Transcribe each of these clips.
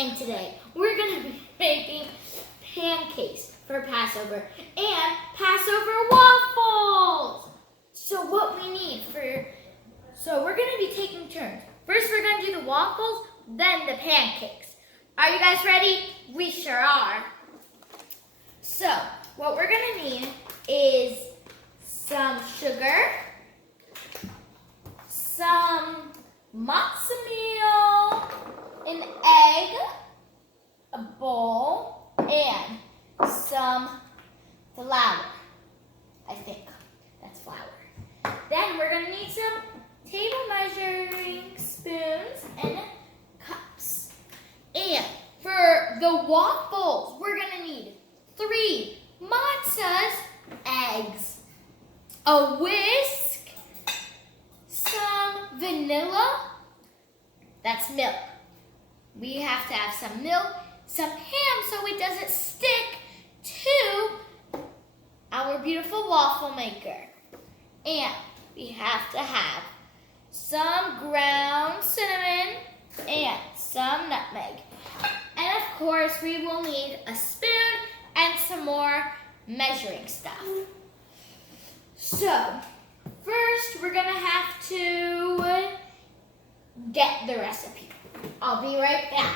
and today we're going to be making pancakes for Passover and Passover waffles. So what we need so we're going to be taking turns. First we're going to do the waffles, then the pancakes. Are you guys ready? We sure are. So what we're going to need is some sugar, some matzah meal, an egg, a bowl, and some flour. I think that's flour. Then we're going to need some table measuring spoons and cups. And for the waffles, we're going to need 3 matzahs, eggs, a whisk, some vanilla, that's milk. We have to have some milk, some ham so it doesn't stick to our beautiful waffle maker. And we have to have some ground cinnamon and some nutmeg. And of course, we will need a spoon and some more measuring stuff. So, first we're gonna have to get the recipe. I'll be right back.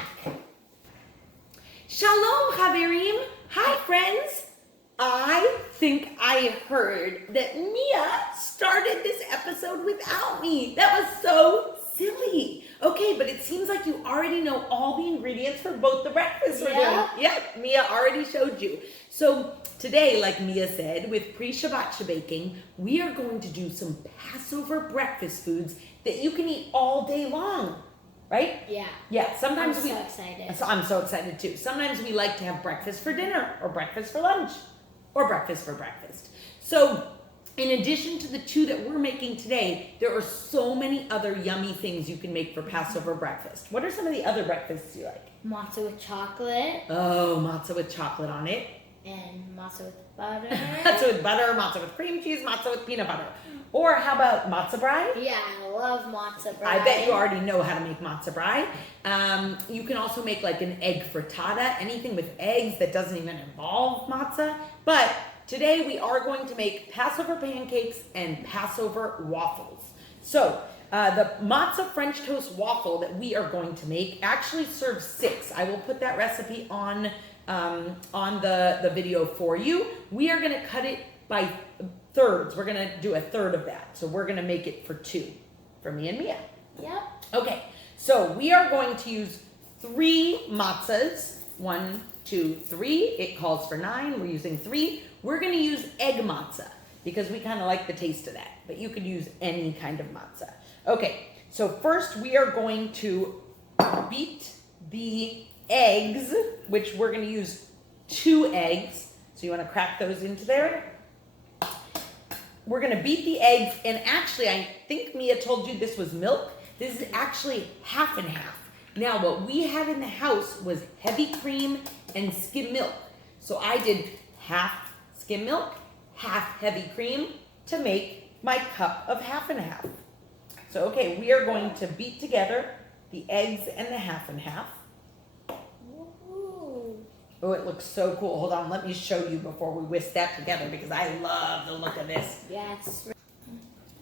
Shalom, Haverim. Hi, friends. I think I heard that Mia started this episode without me. That was so silly. Okay, but it seems like you already know all the ingredients for both the breakfasts we're doing. Yeah, Mia already showed you. So today, like Mia said, with pre-Shabbat Sha'Baking, we are going to do some Passover breakfast foods that you can eat all day long. Right? Yeah. Yeah, sometimes I'm so excited. I'm so excited too. Sometimes we like to have breakfast for dinner or breakfast for lunch or breakfast for breakfast. So in addition to the 2 that we're making today, there are so many other yummy things you can make for Passover breakfast. What are some of the other breakfasts you like? Matzah with chocolate. Oh, matzah with chocolate on it. And matzah with butter. Matzah with butter, matzah with cream cheese, matzah with peanut butter. Or how about matzah brie? Yeah, I love matzah brie. I bet you already know how to make matzah brie. You can also make like an egg frittata, anything with eggs that doesn't even involve matzah. But today we are going to make Passover pancakes and Passover waffles. So the matzah French toast waffle that we are going to make actually serves 6. I will put that recipe on the video for you. We are going to cut it by thirds. We're going to do a third of that. So we're going to make it for 2 for me and Mia. Yep. Okay, so we are going to use 3 matzahs. 1, 2, 3. It calls for 9. We're using 3. We're going to use egg matzah because we kind of like the taste of that. But you could use any kind of matzah. Okay, so first we are going to beat the eggs, which we're going to use 2 eggs. So you want to crack those into there. We're going to beat the eggs, and actually I think Mia told you this was milk. This is actually half and half. Now what we had in the house was heavy cream and skim milk. So I did half skim milk, half heavy cream to make my cup of half and half. So okay, we are going to beat together the eggs and the half and half. Oh, it looks so cool. Hold on, let me show you before we whisk that together because I love the look of this. Yes.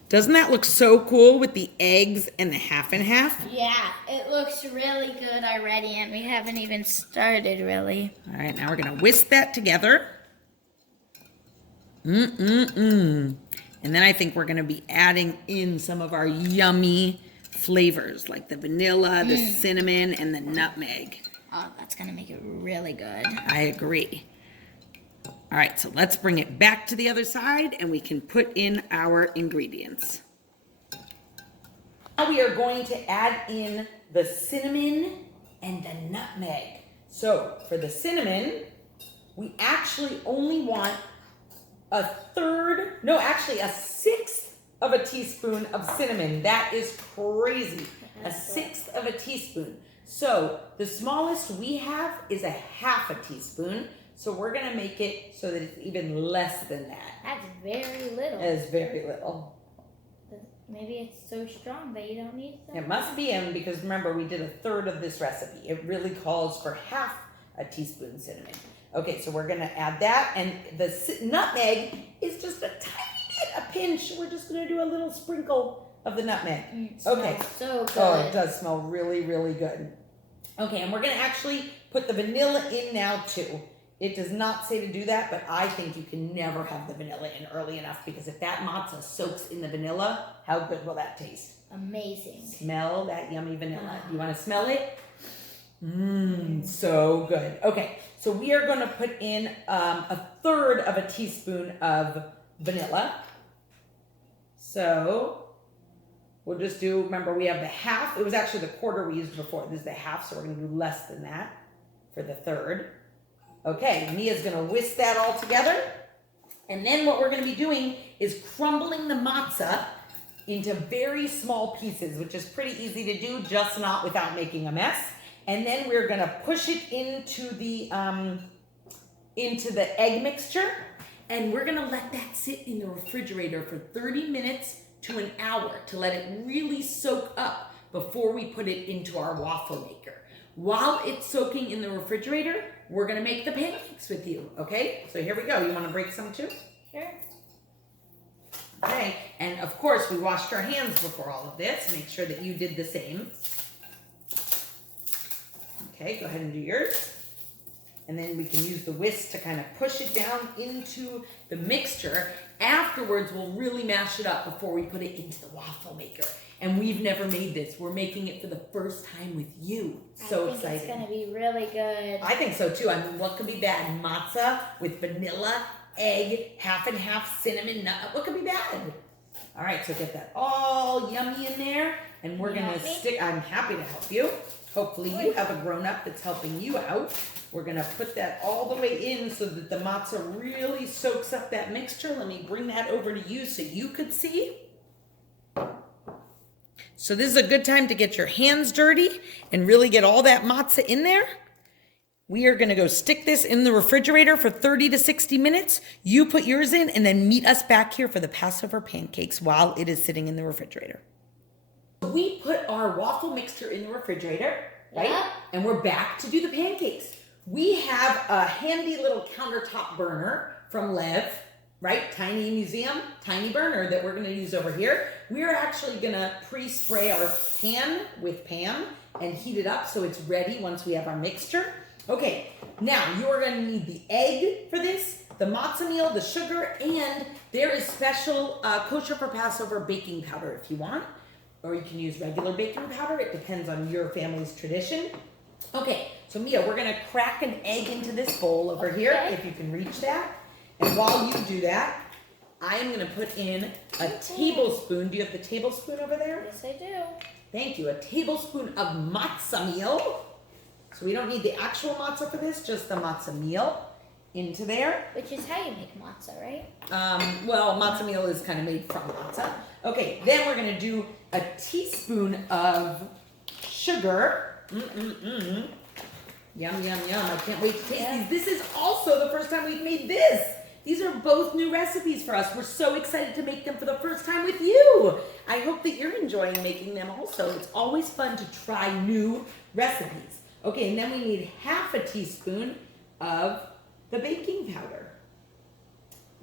Doesn't that look so cool with the eggs and the half and half? Yeah, it looks really good already and we haven't even started really. All right, now we're gonna whisk that together. And then I think we're gonna be adding in some of our yummy flavors like the vanilla, the cinnamon, and the nutmeg. Oh, that's gonna make it really good. I agree. All right, so let's bring it back to the other side and we can put in our ingredients. Now we are going to add in the cinnamon and the nutmeg. So for the cinnamon, we actually only want a 1/6 of a teaspoon of cinnamon. That is crazy. A 1/6 of a teaspoon. So the smallest we have is a 1/2 teaspoon. So we're going to make it so that it's even less than that. That's very little. That is very little. Maybe it's so strong that you don't need that. It must be in because remember we did a third of this recipe. It really calls for half a teaspoon cinnamon. Okay, so we're gonna add that, and the nutmeg is just a tiny bit, a pinch. We're just gonna do a little sprinkle of the nutmeg. Okay. So good. Oh, it does smell really, really good. Okay, and we're gonna actually put the vanilla in now too. It does not say to do that, but I think you can never have the vanilla in early enough because if that matzah soaks in the vanilla, how good will that taste? Amazing. Smell that yummy vanilla. Do you want to smell it? Mmm, so good. Okay, so we are going to put in a third of a teaspoon of vanilla. So we'll just do, remember we have the half. It was actually the quarter we used before. This is the half, so we're going to do less than that for the third. Okay, Mia's gonna whisk that all together. And then what we're gonna be doing is crumbling the matzah into very small pieces, which is pretty easy to do, just not without making a mess. And then we're gonna push it into the egg mixture. And we're gonna let that sit in the refrigerator for 30 minutes to an hour to let it really soak up before we put it into our waffle maker. While it's soaking in the refrigerator, we're gonna make the pancakes with you, okay? So here we go. You wanna break some too? Sure. Okay, and of course we washed our hands before all of this. Make sure that you did the same. Okay, go ahead and do yours. And then we can use the whisk to kind of push it down into the mixture. Afterwards, we'll really mash it up before we put it into the waffle maker. And we've never made this. We're making it for the first time with you. So excited. I think it's gonna be really good. I think so too. I mean, what could be bad? Matzah with vanilla, egg, half and half cinnamon nut. What could be bad? All right, so get that all yummy in there. And we're gonna stick, I'm happy to help you. Hopefully you have a grown-up that's helping you out. We're gonna put that all the way in so that the matzah really soaks up that mixture. Let me bring that over to you so you could see. So this is a good time to get your hands dirty and really get all that matzah in there. We are gonna go stick this in the refrigerator for 30 to 60 minutes. You put yours in and then meet us back here for the Passover pancakes while it is sitting in the refrigerator. We put our waffle mixture in the refrigerator, right? Yep. And we're back to do the pancakes. We have a handy little countertop burner from LEV, right? Tiny museum, tiny burner that we're gonna use over here. We're actually gonna pre-spray our pan with Pam and heat it up so it's ready once we have our mixture. Okay, now you're gonna need the egg for this, the matzah meal, the sugar, and there is special kosher for Passover baking powder if you want, or you can use regular baking powder. It depends on your family's tradition. Okay, so Mia, we're gonna crack an egg into this bowl over here, if you can reach that. And while you do that, I am gonna put in a tablespoon. Do you have the tablespoon over there? Yes, I do. Thank you. A tablespoon of matzah meal. So we don't need the actual matzah for this, just the matzah meal into there. Which is how you make matzah, right? Well, matzah meal is kind of made from matzah. Okay, then we're gonna do a teaspoon of sugar. Yum, yum, yum. I can't wait to taste these. This is also the first time we've made this. These are both new recipes for us. We're so excited to make them for the first time with you. I hope that you're enjoying making them also. It's always fun to try new recipes. Okay, and then we need half a teaspoon of the baking powder.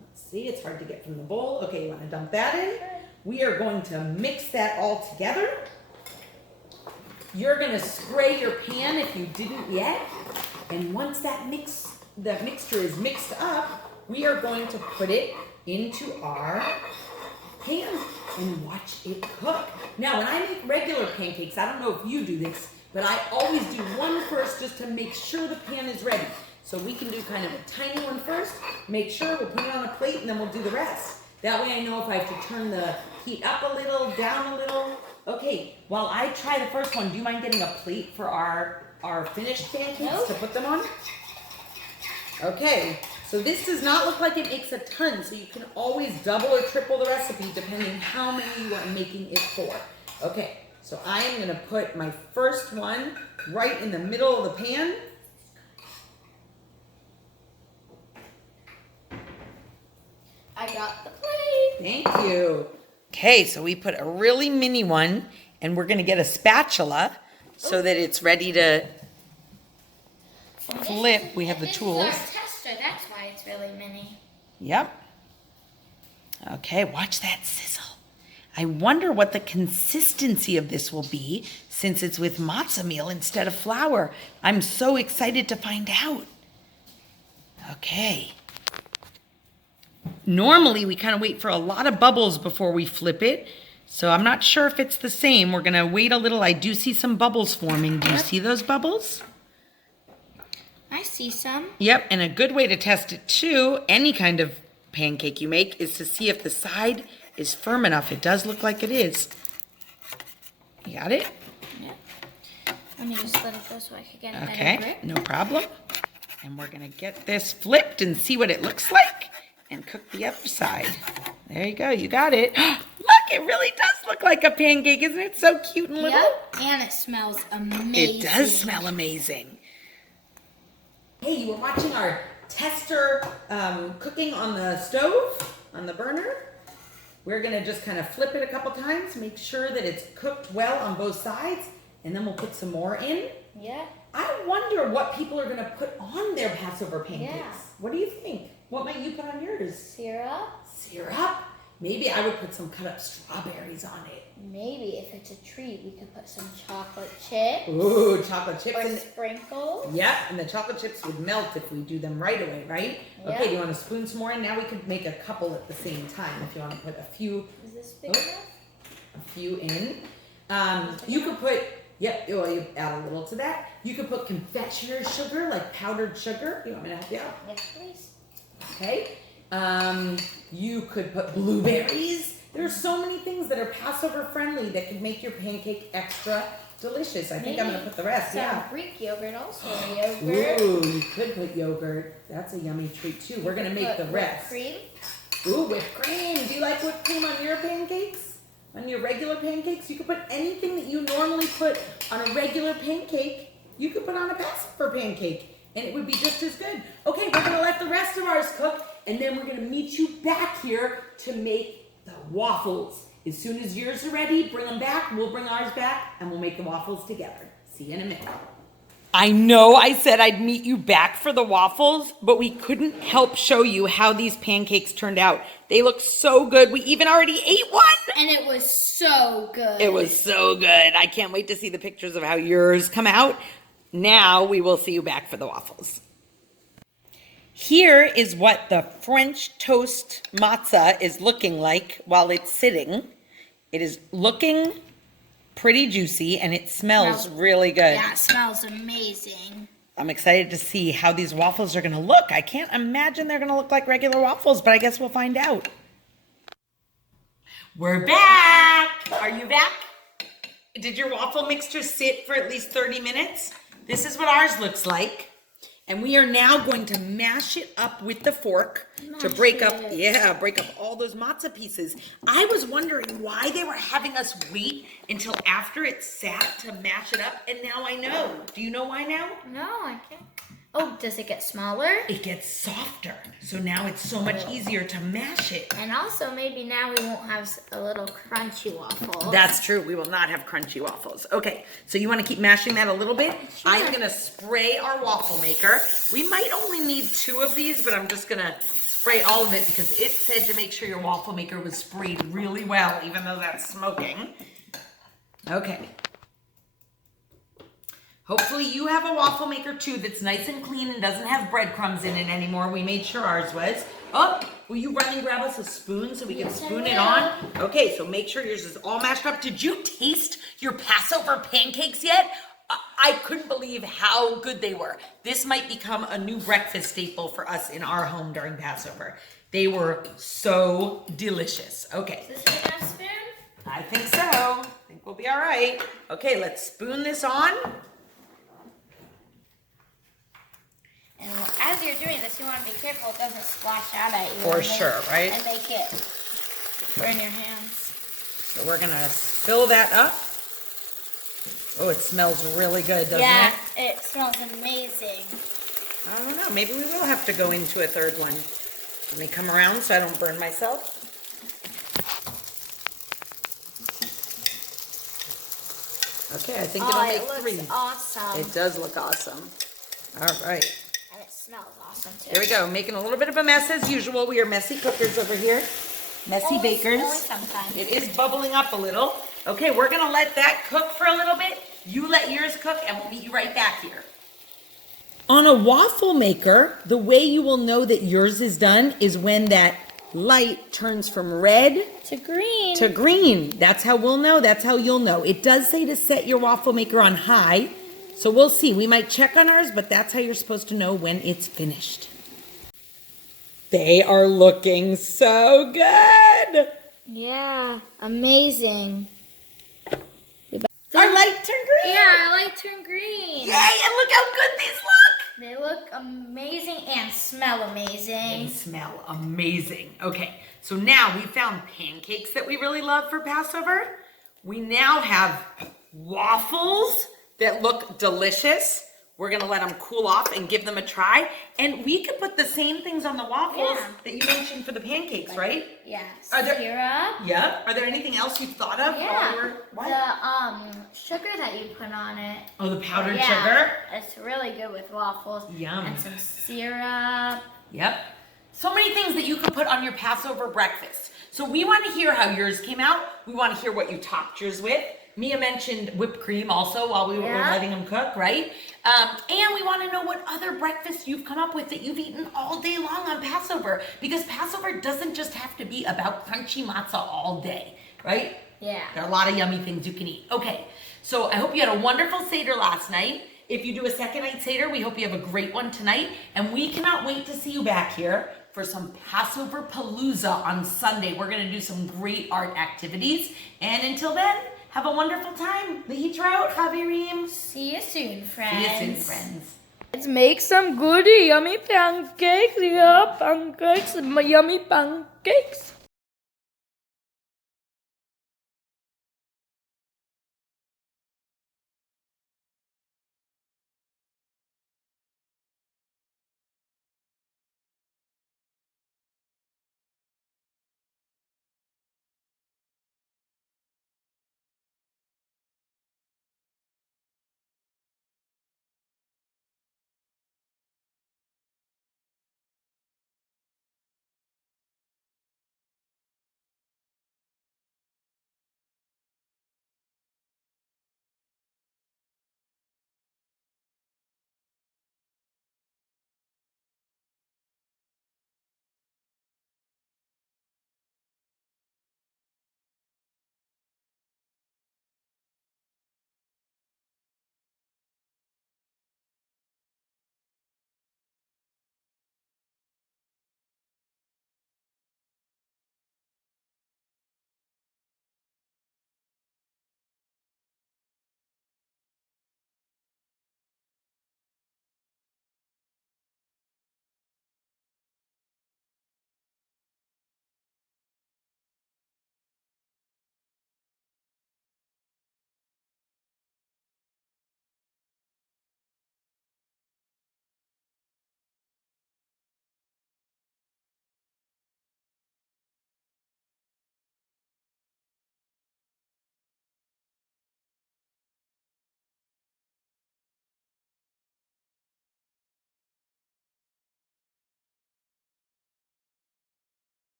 Let's see, it's hard to get from the bowl. Okay, you want to dump that in? We are going to mix that all together. You're gonna spray your pan if you didn't yet. And once that mixture is mixed up, we are going to put it into our pan and watch it cook. Now, when I make regular pancakes, I don't know if you do this, but I always do one first just to make sure the pan is ready. So we can do kind of a tiny one first, make sure, we'll put it on a plate, and then we'll do the rest. That way I know if I have to turn the heat up a little, down a little. Okay, while I try the first one, do you mind getting a plate for our finished pancakes to put them on? Okay, so this does not look like it makes a ton, so you can always double or triple the recipe depending how many you are making it for. Okay, so I am gonna put my first one right in the middle of the pan. I got the plate. Thank you. Okay, so we put a really mini one, and we're gonna get a spatula so that it's ready to flip. We have the tools. This is our tester, that's why it's really mini. Yep. Okay, watch that sizzle. I wonder what the consistency of this will be since it's with matzah meal instead of flour. I'm so excited to find out. Okay. Normally, we kind of wait for a lot of bubbles before we flip it. So I'm not sure if it's the same. We're going to wait a little. I do see some bubbles forming. Do you see those bubbles? I see some. Yep, and a good way to test it too, any kind of pancake you make, is to see if the side is firm enough. It does look like it is. You got it? Yeah. Let me just let it go so I can get a better Okay, grip. no problem. And we're gonna get this flipped and see what it looks like and cook the other side. There you go, you got it. Look, it really does look like a pancake. Isn't it so cute and little? Yep, and it smells amazing. It does smell amazing. Hey, you were watching our tester cooking on the stove, on the burner. We're gonna just kind of flip it a couple times, make sure that it's cooked well on both sides, and then we'll put some more in. Yeah. I wonder what people are gonna put on their Passover pancakes. Yeah. What do you think? What might you put on yours? Syrup. Syrup? Maybe I would put some cut up strawberries on it. Maybe if it's a treat, we could put some chocolate chips. Ooh, chocolate chips. Or sprinkles. Yep, and the chocolate chips would melt if we do them right away, right? Yeah. Okay, do you want to spoon some more in? Now we could make a couple at the same time if you want to put a few. Is this big enough? A few in. You could put, well, you add a little to that. You could put confectioner's sugar, like powdered sugar. You want me to help you out? Yes, please. Okay. You could put blueberries. There's so many things that are Passover friendly that could make your pancake extra delicious. I think I'm gonna put the rest. Some Greek yogurt also. Yogurt. Ooh, you could put yogurt. That's a yummy treat too. We're gonna make the rest. Whipped cream. Ooh, whipped cream. Do you like whipped cream on your pancakes? On your regular pancakes? You could put anything that you normally put on a regular pancake, you could put on a Passover pancake, and it would be just as good. Okay, we're gonna let the rest of ours cook, and then we're gonna meet you back here to make the waffles. As soon as yours are ready, bring them back. We'll bring ours back, and we'll make the waffles together. See you in a minute. I know I said I'd meet you back for the waffles, but we couldn't help show you how these pancakes turned out. They look so good. We even already ate one. And it was so good. It was so good. I can't wait to see the pictures of how yours come out. Now we will see you back for the waffles. Here is what the French toast matzah is looking like while it's sitting. It is looking pretty juicy and it smells really good. Yeah, it smells amazing. I'm excited to see how these waffles are gonna look. I can't imagine they're gonna look like regular waffles, but I guess we'll find out. We're back! Are you back? Did your waffle mixture sit for at least 30 minutes? This is what ours looks like. And we are now going to mash it up with the fork to break up all those matzah pieces. I was wondering why they were having us wait until after it sat to mash it up, and now I know. Do you know why now? No, I can't. Oh, does it get smaller? It gets softer, so now it's so much easier to mash it. And also, maybe now we won't have a little crunchy waffle. That's true. We will not have crunchy waffles. Okay, so you want to keep mashing that a little bit? Sure. I'm going to spray our waffle maker. We might only need 2 of these, but I'm just going to spray all of it because it said to make sure your waffle maker was sprayed really well, even though that's smoking. Okay. Hopefully you have a waffle maker too that's nice and clean and doesn't have breadcrumbs in it anymore. We made sure ours was. Oh, will you run and grab us a spoon so we can spoon it on? Okay, so make sure yours is all mashed up. Did you taste your Passover pancakes yet? I couldn't believe how good they were. This might become a new breakfast staple for us in our home during Passover. They were so delicious. Okay. Is this a enough spoon? I think so. I think we'll be all right. Okay, let's spoon this on. And as you're doing this, you want to be careful it doesn't splash out at you. For sure, right? And make it burn your hands. So we're going to fill that up. Oh, it smells really good, doesn't it? Yeah, it smells amazing. I don't know. Maybe we will have to go into a third one. Let me come around so I don't burn myself. Okay, I think it'll make it three. looks awesome. It does look awesome. All right. And it smells awesome too. There we go. Making a little bit of a mess as usual. We are messy cookers over here. Messy bakers. Only sometimes. It is bubbling up a little. Okay, we're going to let that cook for a little bit. You let yours cook, and we'll meet you right back here. On a waffle maker, the way you will know that yours is done is when that light turns from red To green. to green. That's how we'll know. That's how you'll know. It does say to set your waffle maker on high, so we'll see. We might check on ours, but that's how you're supposed to know when it's finished. They are looking so good. Yeah, amazing. Our light turned green. Yeah, I like turn green. Yay, and look how good these look. They look amazing and smell amazing. They smell amazing. Okay, so now we found pancakes that we really love for Passover. We now have waffles that look delicious. We're gonna let them cool off and give them a try. And we could put the same things on the waffles that you mentioned for the pancakes, right? Yeah, Are there- syrup. Yep. Are there anything else you thought of? Yeah, What? the sugar that you put on it. Oh, the powdered Yeah, sugar? it's really good with waffles. Yum. And some syrup. Yep. So many things that you could put on your Passover breakfast. So we want to hear how yours came out. We want to hear what you topped yours with. Mia mentioned whipped cream also while we were letting them cook, right? And we want to know what other breakfasts you've come up with that you've eaten all day long on Passover. Because Passover doesn't just have to be about crunchy matzah all day, right? Yeah. There are a lot of yummy things you can eat. Okay, so I hope you had a wonderful Seder last night. If you do a second night Seder, we hope you have a great one tonight. And we cannot wait to see you back here for some Passover Palooza on Sunday. We're going to do some great art activities. And until then, have a wonderful time. Lehitraut, Chavirim. See you soon, friends. See you soon, friends. Let's make some good, yummy pancakes. Yeah, pancakes, yummy pancakes.